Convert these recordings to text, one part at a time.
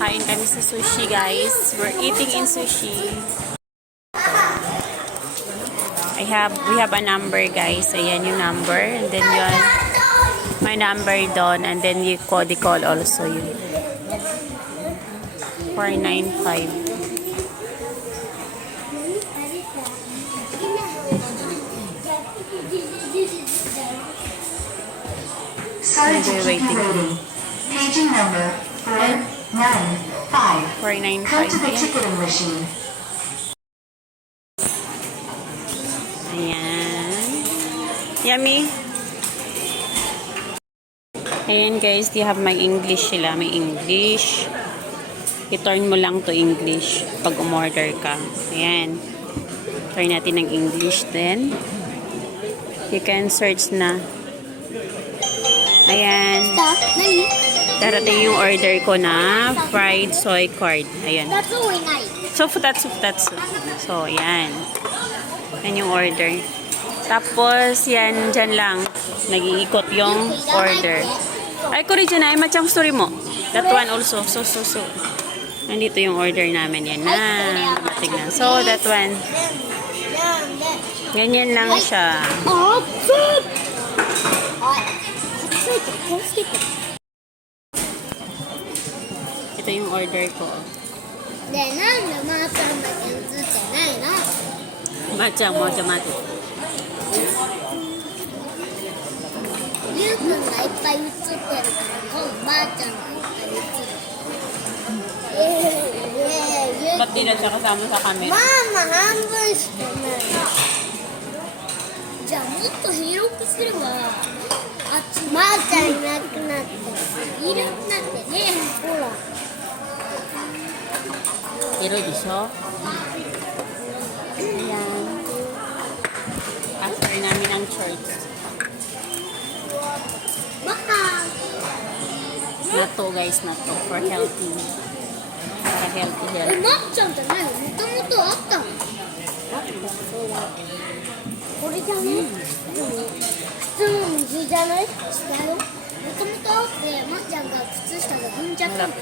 Kain kami sa sushi, guys. We're eating in sushi. We have a number, guys. Ayan yung number. And then yun, my number doon. And then you call also yun. 495. We're waiting. Paging number 495. 495. Come to the ticketing machine. Ayan. Yummy. Ayan, guys. They have my English sila. May English. I-turn mo lang to English pag umorder ka. Ayan. Turn natin ng English. Then, you can search na. Ayan. Darating yung order ko na fried soy curd. Ayan. So, futatsu. So, ayan. Yan yung order. Tapos, yan, dyan lang. Nag-iikot yung order. Ay, Korean ay macam story mo. That one also. So. Nandito yung order namin. Yan na. Matig na. So, that one. Ganyan lang siya. Ito yung order ko. Macam mo, jamati. りゅうくんがいっぱい写ってるから、おばあちゃんがいっぱい写ってる。Ba't di na siya kasama sa camera? ママ半分しかない。じゃあもっと広くすれば、あっちばあちゃんいなくなって、いるなってね、ほら。Hero di siya? Ayan. After namin ang church. Baka. Nato guys, nato. For healthy. Para healthy. まっちゃんじゃないの？もともとあったの？これじゃね？普通の水じゃない？違うよ。もともとあって、まっちゃんが靴下で踏んじゃったの。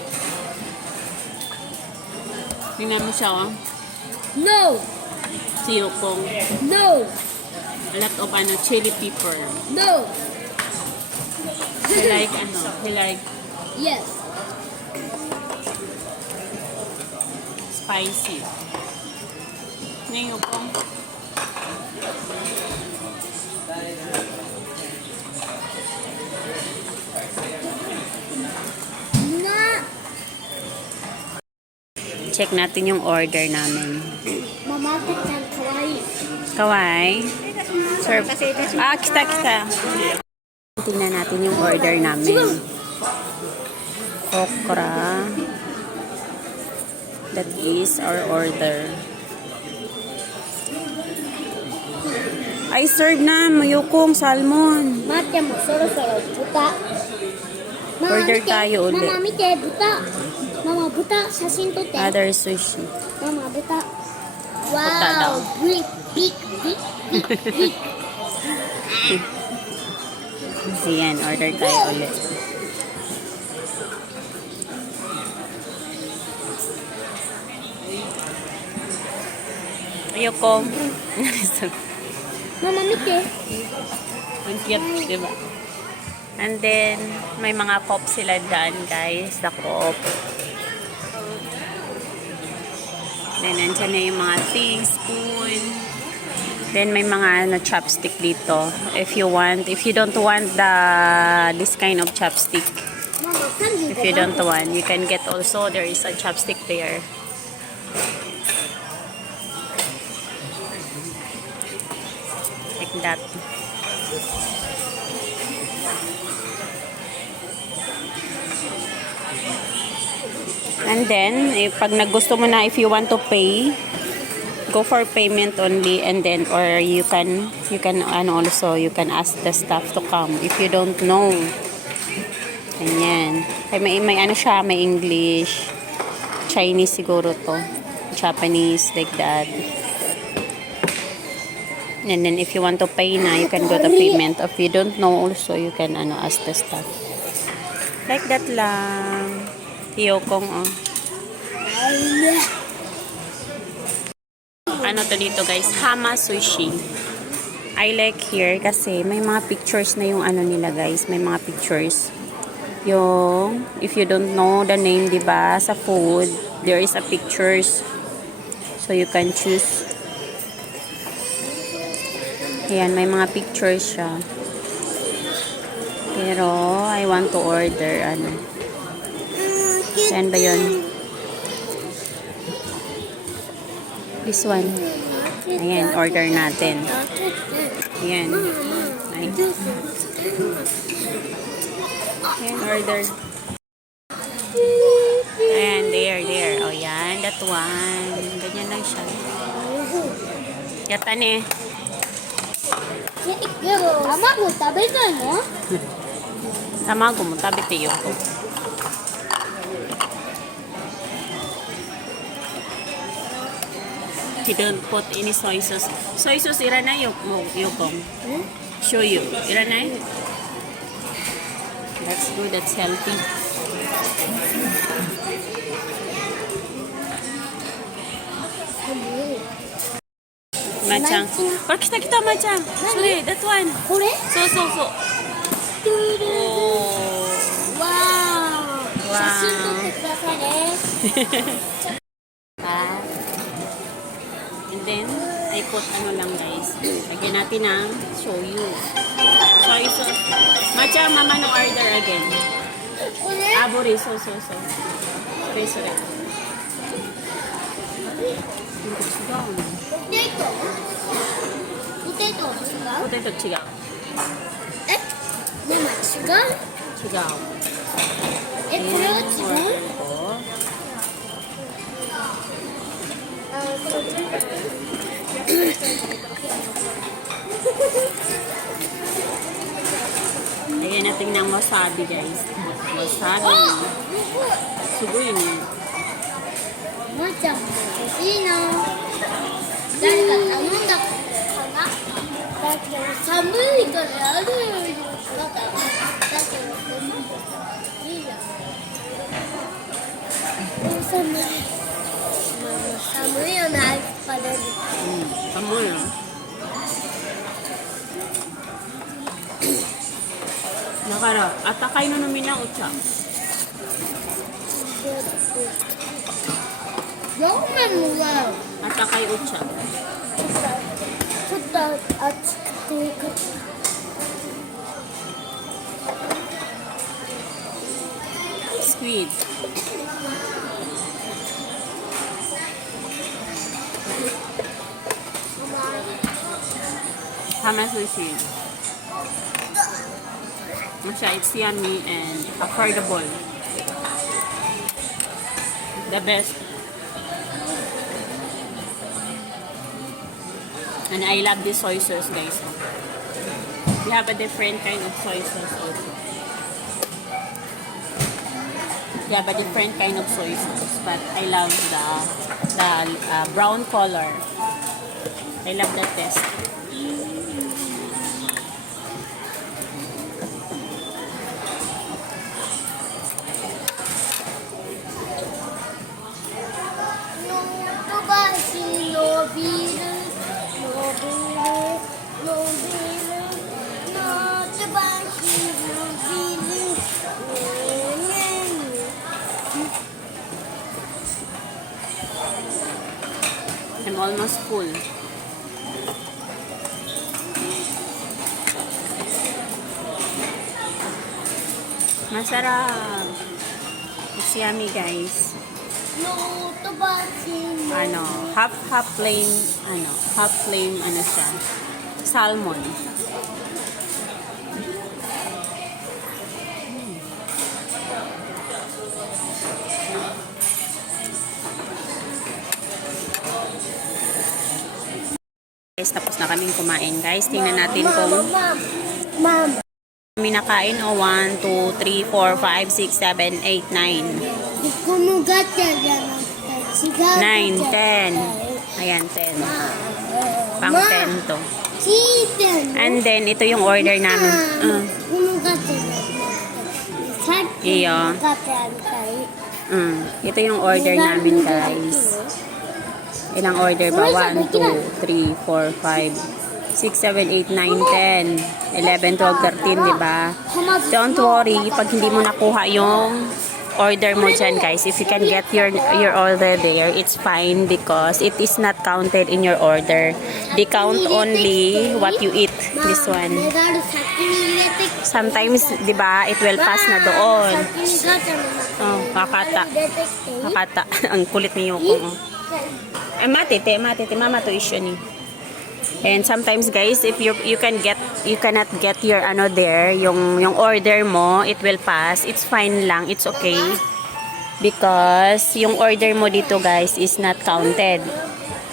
Tingnan mo siya, oh. No! Si Yukong. No! A lot of chili pepper. No! He like Yes. spicy. Ngayon, Yukong. Check natin yung order namin. Mama, kita kawaii. Kawaii? Serve. Kita. Tingnan natin yung order namin. Okra. That is our order. Ay, serve na. Mayukong salmon. Mate mo, soro-soro, buta. Order tayo ulit. Mama, mite, buta. Mama, buta. Sasin to te. Other sushi. Mama, buta. Buta daw. Wow. Big. Ayan, order tayo ulit. Ayoko. Mama, mite. Ang cute, diba? And then, may mga cup sila dyan, guys. The cup. Then, nandyan na yung mga spoon. Then, may mga chopstick dito. If you don't want this kind of chopstick. Mama, If you don't want, you can get also, there is a chopstick there. Like that. And then, pag nagusto mo na, if you want to pay, go for payment only, and then, or you can also, you can ask the staff to come if you don't know. Ayan. May ano siya, may English, Chinese siguro to, Japanese, like that. And then, if you want to pay na, you can go to payment. If you don't know also, you can ask the staff. Like that lang. Hiyokong, oh. Ano to dito guys? Hama Sushi. I like here kasi may mga pictures na yung ano nila guys. May mga pictures. Yung, if you don't know the name, diba, sa food, there is a pictures. So you can choose. Ayan, may mga pictures siya. Pero, I want to order, ano. Saan ba yun? This one. Ayan, order natin. Ayan. Ayan, order. Ayan, there. O, yan. That one. Ganyan lang siya. Yatan eh. でも卵食べたいの？ Tamago mo, tabite yun. He don't put any soy sauce. Soy sauce, iranay yukong. Shoyu. Iranay? That's good, that's healthy. Machang. Oh, kita, Machang. Sorry, that one. これ？ So. わー。写真撮ってくださいね。 Ah. And then, I put ano lang guys. Lagyan natin ng shoyu. Soy sauce. Machang, mama no order again. これ？ Abori, so. Sorry. ポテト違う？ Potato,違う。え？ママ違う？違う。え、これは違う？Lagyan natin ng wasabi guys. Wasabi. Sugoi ni. まーちゃんも欲しいな。誰か頼んだかな。だけど寒いからあるよりまだ。だけどいいや。寒い。寒いよな、パレル。Kamu ya. Nakara, atakay no namin na ucha. ラーメンもだよ。 Atakay ucha. ちょっと熱くて。Squid. Hama sushi. Masya, it's yummy and affordable. The best. And I love this soy sauce, guys. We have a different kind of soy sauce also. We have a different kind of soy sauce, but I love the brown color. I love the taste. I'm almost full. Masarap. It's yummy, guys. Ano, half plain ano siya. Salmon. Guys, tapos na kaming kumain, guys. Tingnan natin kung Mama. kami nakain o 1, 2, 3, 4, 5, 6, 7, 8, 9. このガチャじゃなくて違うガチャ。 9, 10. Ayan, 10. Pang 10 to. 聞いてんの？ And then, ito yung order namin. このガチャじゃなくてさっきのガチャみたい。Ito yung order namin, guys. Ilang order ba? 1, 2, 3, 4, 5, 6, 7, 8, 9, 10, 11, 12, 13, diba? Don't worry, pag hindi mo nakuha yung order mo dyan, guys, if you can get your order there, it's fine because it is not counted in your order. They count only what you eat. This one. Sometimes, di ba, it will pass na doon. Oh, kakata. Kakata. Ang kulit ni Yoko. Oh. Matete, mama to issue ni. And sometimes, guys, if you cannot get your ano there, yung order mo, it will pass. It's fine lang, it's okay. Because yung order mo dito, guys, is not counted.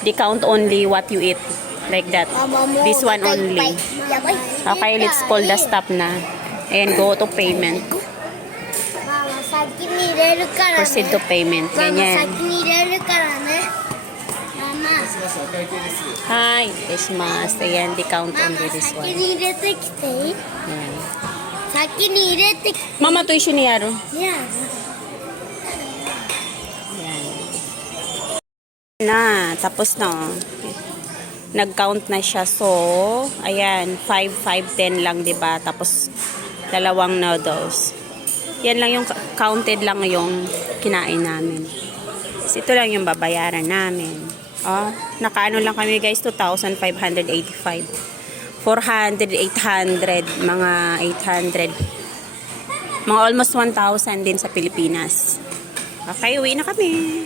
They count only what you eat. Like that. This one only. Okay, let's call the stop na. And go to payment. Proceed to payment. Ganyan. Hi, Christmas. Ayan, they count only this one. Ayan. Mama, to issue ni Yaro. Ayan. Na, tapos na. Nag-count na siya. So, ayan, 5, 5, 10 lang, diba? Tapos, 2 noodles. Yan lang yung counted lang yung kinain namin. So, ito lang yung babayaran namin. Oh, nakaano lang kami, guys, 2,585. 400, 800, mga 800. Mga almost 1,000 din sa Pilipinas. Okay, uwi na kami.